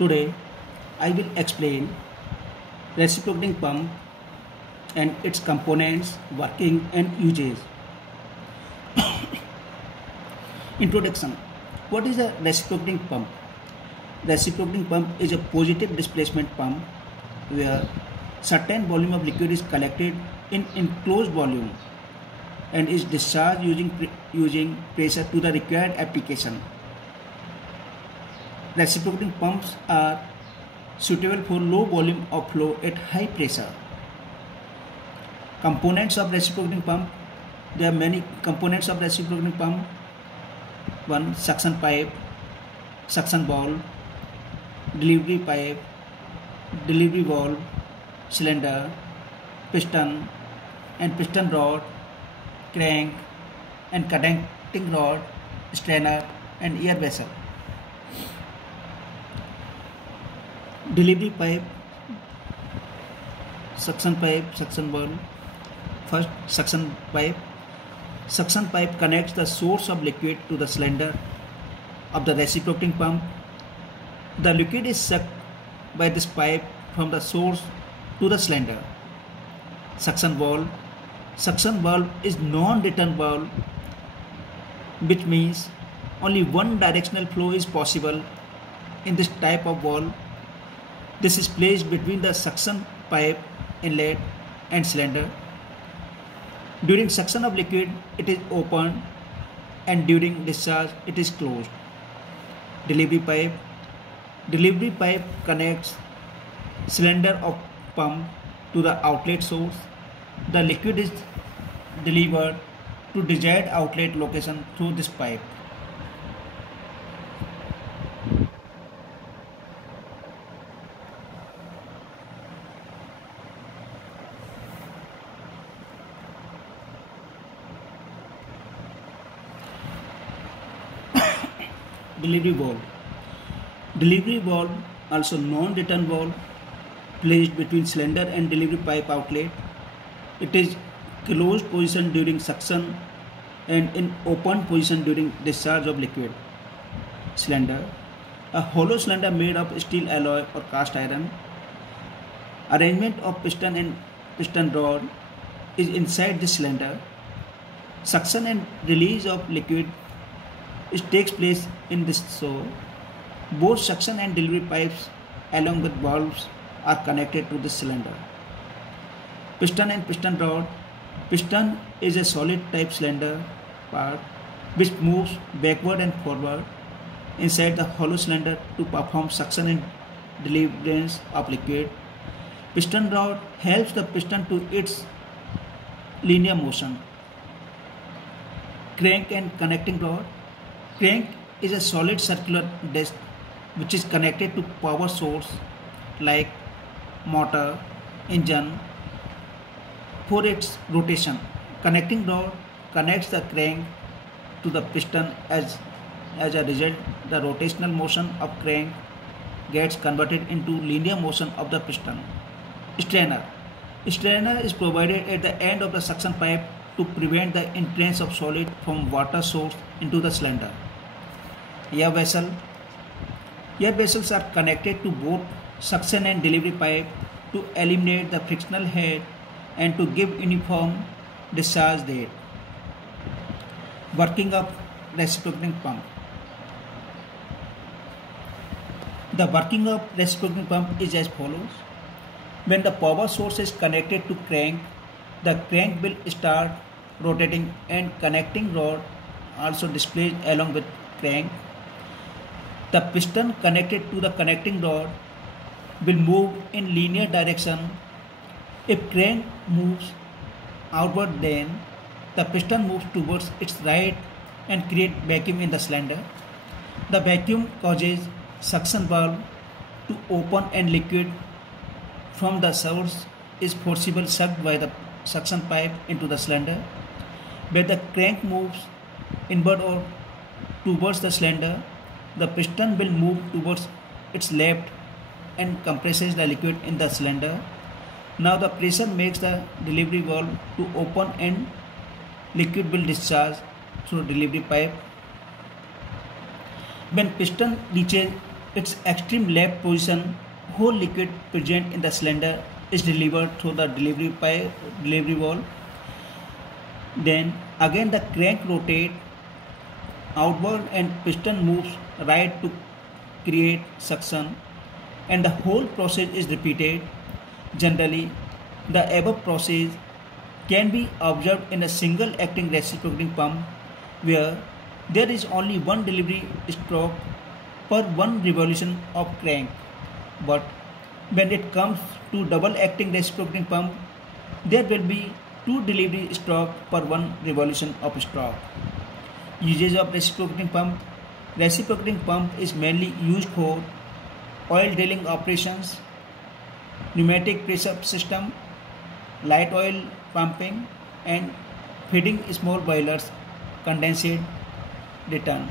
Today, I will explain reciprocating pump and its components, working and uses. Introduction. What is a reciprocating pump? Reciprocating pump is a positive displacement pump where certain volume of liquid is collected in enclosed volume and is discharged using pressure to the required application. Reciprocating pumps are suitable for low volume of flow at high pressure. Components of reciprocating pump. There are many components of reciprocating pump. One, suction pipe, suction valve, delivery pipe, delivery valve, cylinder, piston and piston rod, crank and connecting rod, strainer and air vessel. Delivery pipe, suction pipe, suction valve. First, suction pipe. Suction pipe connects the source of liquid to the cylinder of the reciprocating pump. The liquid is sucked by this pipe from the source to the cylinder. Suction valve. Suction valve is non-return valve, which means only one directional flow is possible in this type of valve. This is placed between the suction pipe inlet and cylinder. During suction of liquid, it is opened and during discharge, it is closed. Delivery pipe. Delivery pipe connects cylinder of pump to the outlet source. The liquid is delivered to desired outlet location through this pipe. Delivery valve. Delivery valve, also non-return valve, placed between cylinder and delivery pipe outlet. It is closed position during suction and in open position during discharge of liquid. Cylinder. A hollow cylinder made of steel alloy or cast iron. Arrangement of piston and piston rod is inside the cylinder. Suction and release of liquid takes place in this. So both suction and delivery pipes along with valves are connected to the cylinder. Piston and piston rod. Piston is a solid type cylinder part which moves backward and forward inside the hollow cylinder to perform suction and deliverance of liquid. Piston rod helps the piston to its linear motion. Crank and connecting rod. Crank is a solid circular disc which is connected to power source like motor, engine for its rotation. Connecting rod connects the crank to the piston. As a result, the rotational motion of crank gets converted into linear motion of the piston. Strainer. Strainer is provided at the end of the suction pipe to prevent the entrance of solid from water source into the cylinder. Air vessel. Air vessels are connected to both suction and delivery pipe to eliminate the frictional head and to give uniform discharge rate. Working of reciprocating pump. The working of reciprocating pump is as follows. When the power source is connected to crank, the crank will start rotating and connecting rod also displayed along with crank. The piston connected to the connecting rod will move in linear direction. If crank moves outward, then the piston moves towards its right and create vacuum in the cylinder. The vacuum causes suction valve to open and liquid from the source is forcibly sucked by the suction pipe into the cylinder. Where the crank moves inward or towards the cylinder, the piston will move towards its left and compresses the liquid in the cylinder. Now the pressure makes the delivery valve to open and liquid will discharge through delivery pipe. When piston reaches its extreme left position, whole liquid present in the cylinder is delivered through the delivery valve. Then again the crank rotates outward and piston moves right to create suction, and the whole process is repeated. Generally, the above process can be observed in a single acting reciprocating pump where there is only one delivery stroke per one revolution of crank. But when it comes to double acting reciprocating pump, there will be two delivery strokes per one revolution of stroke. Usage of reciprocating pump. Reciprocating pump is mainly used for oil drilling operations, pneumatic pressure system, light oil pumping, and feeding small boilers, condensate return.